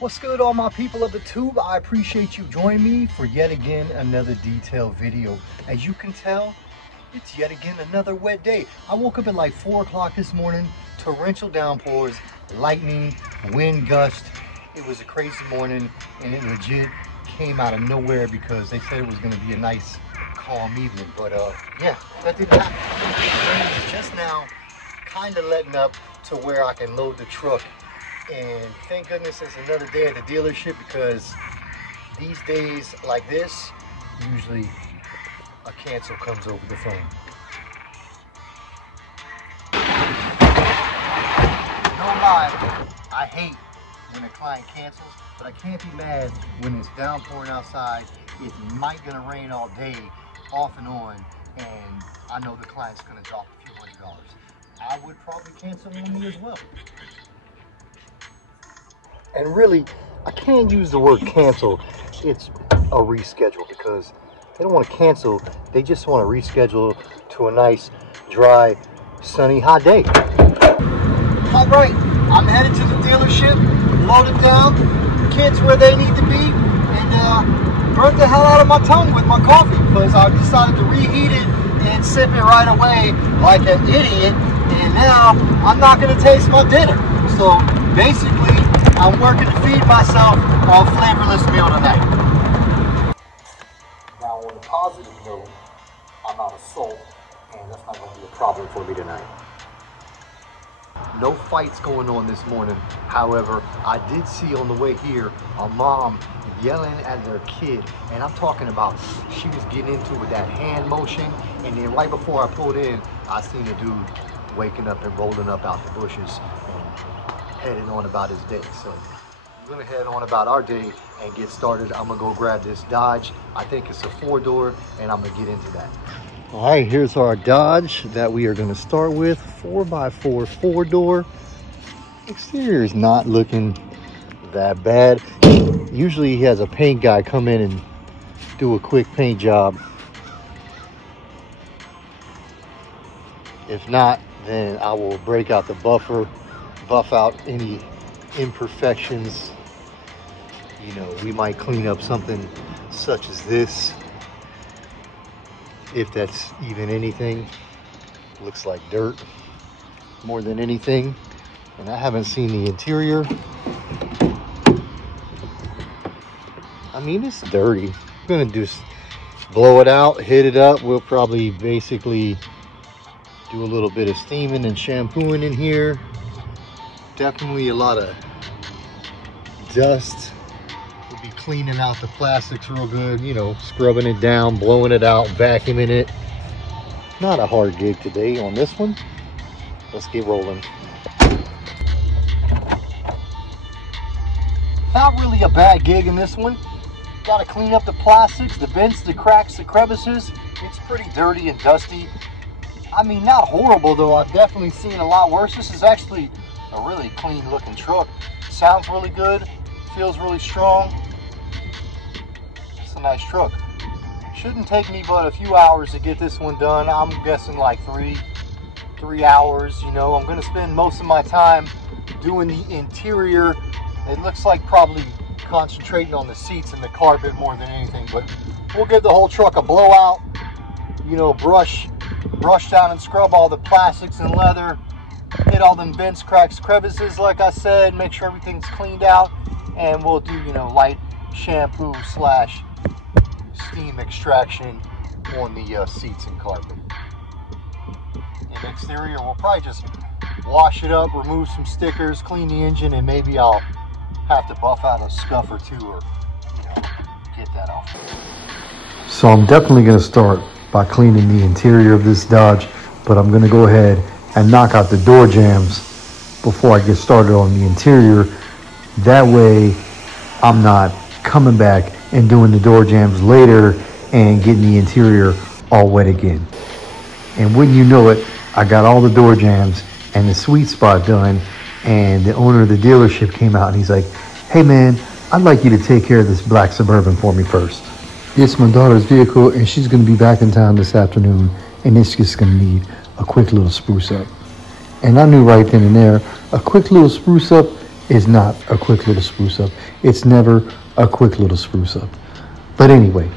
What's good, all my people of the tube? I appreciate you joining me for yet again another detailed video. As you can tell, it's yet again another wet day. I woke up at like 4 o'clock this morning, torrential downpours, lightning, wind gust. It was a crazy morning, and it legit came out of nowhere because they said it was going to be a nice calm evening. But yeah, that didn't happen. Rain is just now kind of letting up to where I can load the truck. And thank goodness it's another day at the dealership, because these days like this, usually a cancel comes over the phone. No lie, I hate when a client cancels, but I can't be mad when it's downpouring outside. It might gonna rain all day, off and on, and I know the client's gonna drop a few $100s. I would probably cancel on me as well. And really, I can't use the word cancel. It's a reschedule, because they don't want to cancel. They just want to reschedule to a nice, dry, sunny, hot day. All right, I'm headed to the dealership, loaded down, kids where they need to be, and burnt the hell out of my tongue with my coffee, because I decided to reheat it and sip it right away like an idiot, and now I'm not going to taste my dinner. So basically, I'm working to feed myself on a flavorless meal tonight. Now, on a positive note, I'm out of salt, and that's not going to be a problem for me tonight. No fights going on this morning. However, I did see on the way here a mom yelling at their kid, and I'm talking about she was getting into it with that hand motion, and then right before I pulled in, I seen a dude waking up and rolling up out the bushes and heading on about his day. So we're gonna head on about our day and get started. I'm gonna go grab this Dodge. I think it's a 4-door, and I'm gonna get into that. All right, here's our Dodge that we are gonna start with. 4x4 4-door. Exterior is not looking that bad. Usually he has a paint guy come in and do a quick paint job. If not, then I will break out the buffer, buff out any imperfections. You know, we might clean up something such as this, if that's even anything. Looks like dirt more than anything, and I haven't seen the interior. I mean, it's dirty. I'm gonna just blow it out, hit it up. We'll probably basically do a little bit of steaming and shampooing in here. Definitely a lot of dust. We'll be cleaning out the plastics real good, you know, scrubbing it down, blowing it out, vacuuming it. Not a hard gig today on this one. Let's get rolling. Not really a bad gig in this one. Got to clean up the plastics, the vents, the cracks, the crevices. It's pretty dirty and dusty. I mean, not horrible though. I've definitely seen a lot worse. This is actually a really clean looking truck. Sounds really good, feels really strong. It's a nice truck. Shouldn't take me but a few hours to get this one done. I'm guessing like three hours. You know, I'm gonna spend most of my time doing the interior. It looks like probably concentrating on the seats and the carpet more than anything, but we'll give the whole truck a blowout. You know, brush down and scrub all the plastics and leather, hit all them vents, cracks, crevices, like I said, make sure everything's cleaned out, and we'll do, you know, light shampoo slash steam extraction on the seats and carpet. In the exterior, we'll probably just wash it up, remove some stickers, clean the engine, and maybe I'll have to buff out a scuff or two, or, you know, get that off. So I'm definitely going to start by cleaning the interior of this Dodge, but I'm going to go ahead and knock out the door jambs before I get started on the interior. That way I'm not coming back and doing the door jambs later and getting the interior all wet again. And wouldn't you know it, I got all the door jambs and the sweet spot done, and the owner of the dealership came out and he's like, "Hey man, I'd like you to take care of this black Suburban for me first. It's my daughter's vehicle, and she's going to be back in town this afternoon, and it's just going to need a quick little spruce up." And I knew right then and there, a quick little spruce up is not a quick little spruce up. It's never a quick little spruce up. But anyway,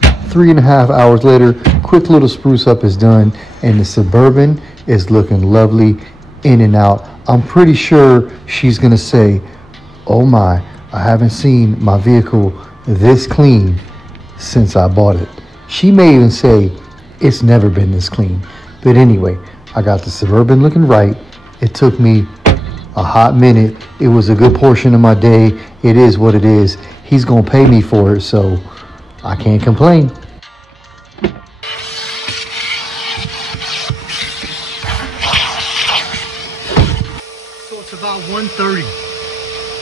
3.5 hours later, quick little spruce up is done, and the Suburban is looking lovely in and out. I'm pretty sure she's gonna say, oh my, I haven't seen my vehicle this clean since I bought it. She may even say it's never been this clean. But anyway, I got the Suburban looking right. It took me a hot minute. It was a good portion of my day. It is what it is. He's gonna pay me for it, so I can't complain. So it's about 1:30.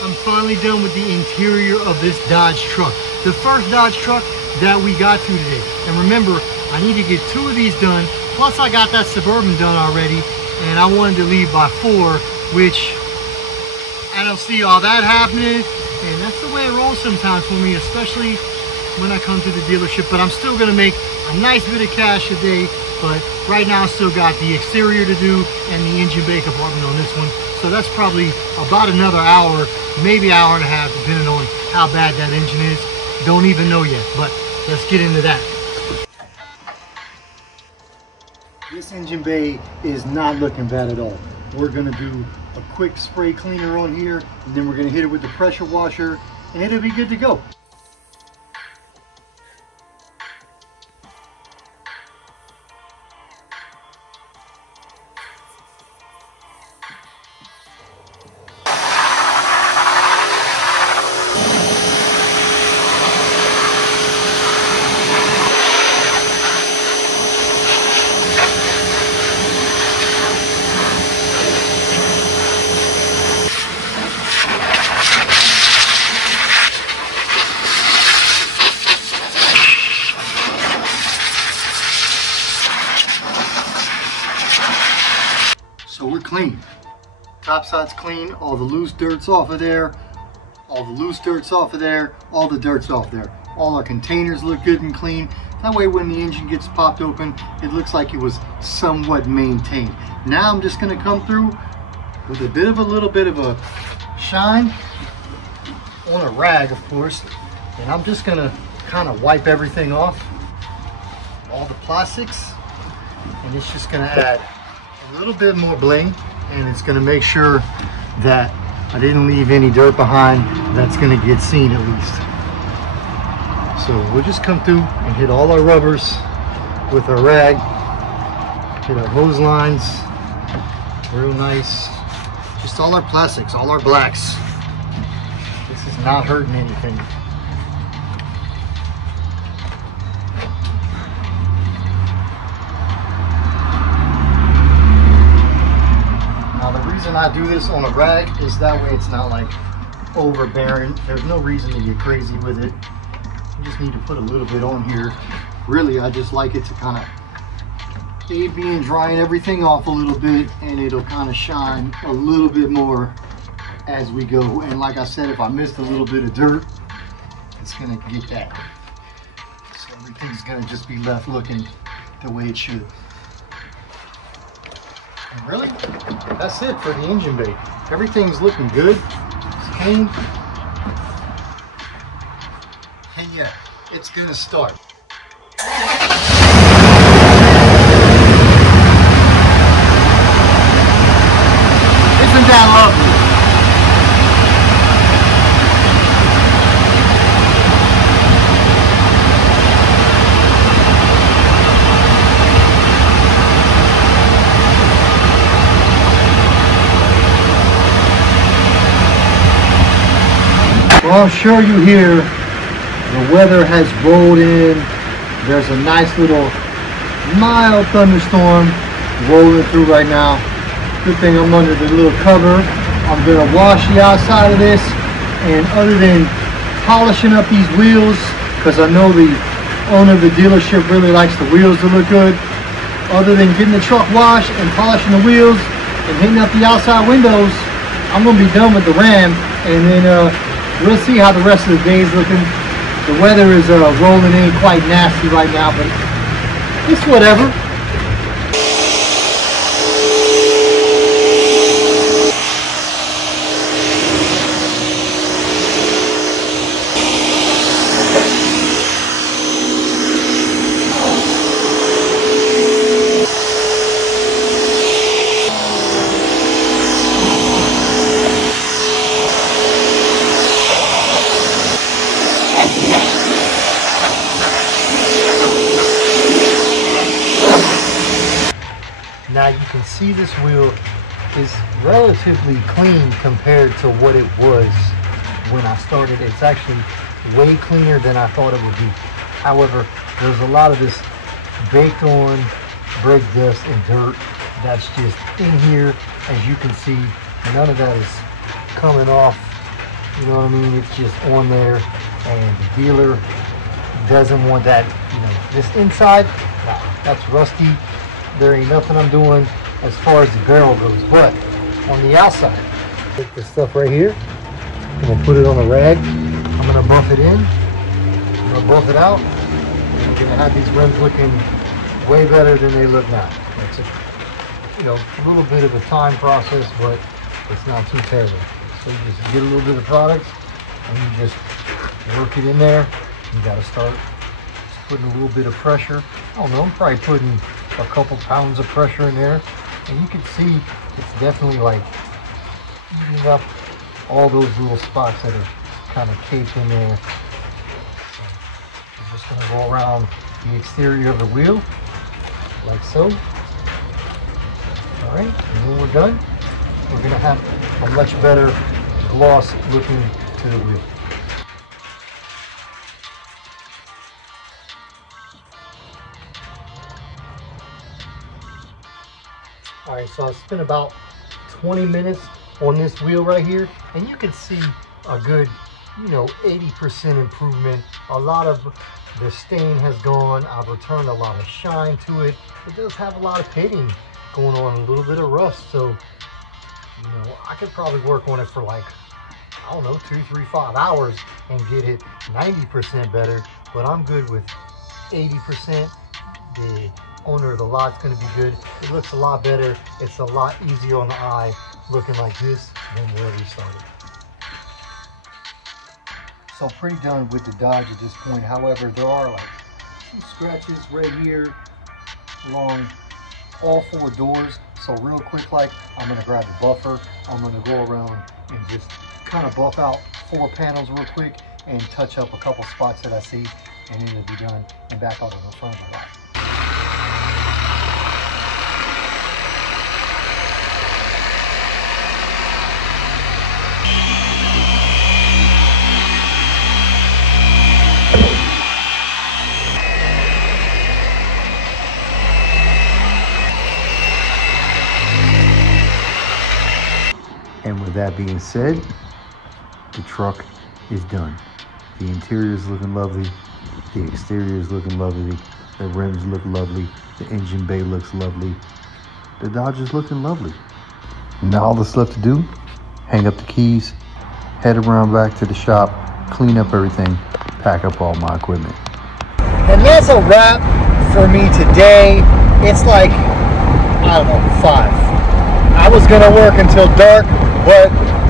I'm finally done with the interior of this Dodge truck. The first Dodge truck that we got to today. And remember, I need to get 2 of these done. Plus I got that Suburban done already, and I wanted to leave by 4, which I don't see all that happening. And that's the way it rolls sometimes for me, especially when I come to the dealership. But I'm still gonna make a nice bit of cash a day. But right now I still got the exterior to do and the engine bay compartment on this one. So that's probably about another hour, maybe hour and a half, depending on how bad that engine is. Don't even know yet, but let's get into that. This engine bay is not looking bad at all. We're gonna do a quick spray cleaner on here, and then we're gonna hit it with the pressure washer, and it'll be good to go. So we're clean. Top side's clean, all the loose dirt's off of there, all the loose dirt's off of there, all the dirt's off there. All our containers look good and clean. That way when the engine gets popped open, it looks like it was somewhat maintained. Now I'm just gonna come through with a little bit of a shine on a rag, of course, and I'm just gonna kind of wipe everything off, all the plastics, and it's just gonna add a little bit more bling, and it's going to make sure that I didn't leave any dirt behind that's going to get seen at least. So we'll just come through and hit all our rubbers with our rag, hit our hose lines real nice, just all our plastics, all our blacks. This is not hurting anything. The reason I do this on a rag is that way it's not like overbearing. There's no reason to get crazy with it. You just need to put a little bit on here. Really, I just like it to kind of aid me in drying everything off a little bit, and it'll kind of shine a little bit more as we go. And like I said, if I missed a little bit of dirt, it's gonna get that. So everything's gonna just be left looking the way it should. And really, that's it for the engine bay. Everything's looking good. It's clean. And yeah, it's gonna start. Isn't that lovely? Well, I'm sure you hear the weather has rolled in. There's a nice little mild thunderstorm rolling through right now. Good thing I'm under the little cover. I'm gonna wash the outside of this, and other than polishing up these wheels, because I know the owner of the dealership really likes the wheels to look good, other than getting the truck washed and polishing the wheels and hitting up the outside windows, I'm gonna be done with the Ram, and then we'll see how the rest of the day is looking. The weather is rolling in quite nasty right now, but it's whatever. see this wheel is relatively clean compared to what it was when I started. It's actually way cleaner than I thought it would be. However, there's a lot of this baked on brake dust and dirt that's just in here. As you can see, none of that is coming off. You know what I mean? It's just on there, and the dealer doesn't want that. You know, this inside, that's rusty. There ain't nothing I'm doing as far as the barrel goes. But on the outside, take this stuff right here. I'm gonna put it on a rag. I'm gonna buff it in. I'm gonna buff it out. I'm gonna have these rims looking way better than they look now. It's a, you know, a little bit of a time process, but it's not too terrible. So you just get a little bit of product and you just work it in there. You gotta start just putting a little bit of pressure. I don't know, I'm probably putting a couple pounds of pressure in there. And you can see it's definitely like eating up all those little spots that are kind of caked in there. So I'm just gonna go around the exterior of the wheel, like so. All right, and when we're done, we're gonna have a much better gloss looking to the wheel. All right, so I spent about 20 minutes on this wheel right here, and you can see a good, you know, 80% improvement. A lot of the stain has gone. I've returned a lot of shine to it. It does have a lot of pitting going on, a little bit of rust. So, you know, I could probably work on it for like, I don't know, 2, 3, 5 hours and get it 90% better, but I'm good with 80%. The owner of the lot's going to be good. It looks a lot better. It's a lot easier on the eye looking like this than where we started. So pretty done with the Dodge at this point. However, there are like some scratches right here along all 4 doors. So real quick, like, I'm going to grab the buffer. I'm going to go around and just kind of buff out 4 panels real quick and touch up a couple spots that I see, and then it'll be done and back out on the front of the lot. And with that being said, the truck is done. The interior is looking lovely. The exterior is looking lovely. The rims look lovely. The engine bay looks lovely. The Dodge is looking lovely. Now all that's left to do, hang up the keys, head around back to the shop, clean up everything, pack up all my equipment. And that's a wrap for me today. It's like, I don't know, 5. I was gonna work until dark, but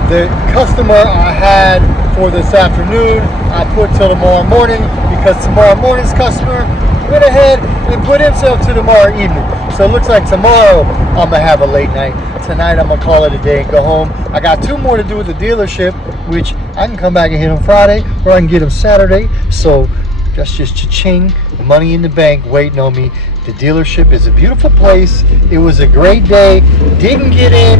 the customer I had for this afternoon, I put till tomorrow morning, because tomorrow morning's customer went ahead and put himself to tomorrow evening. So it looks like tomorrow I'm gonna have a late night. Tonight I'm gonna call it a day and go home. I got 2 more to do with the dealership, which I can come back and hit them Friday, or I can get them Saturday. So that's just cha-ching, money in the bank waiting on me. The dealership is a beautiful place. It was a great day. Didn't get in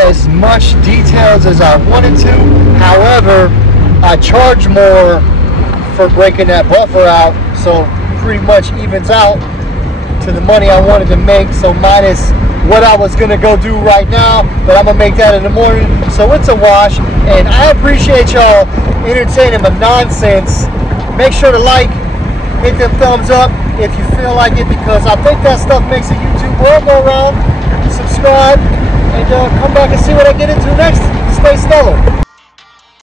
as much details as I wanted to. However, I charge more for breaking that buffer out, so pretty much evens out to the money I wanted to make. So minus what I was gonna go do right now, but I'm gonna make that in the morning. So it's a wash, and I appreciate y'all entertaining my nonsense. Make sure to like, hit them thumbs up if you feel like it, because I think that stuff makes the YouTube world go around. Subscribe, and come back and see what I get into next. Stay stellar.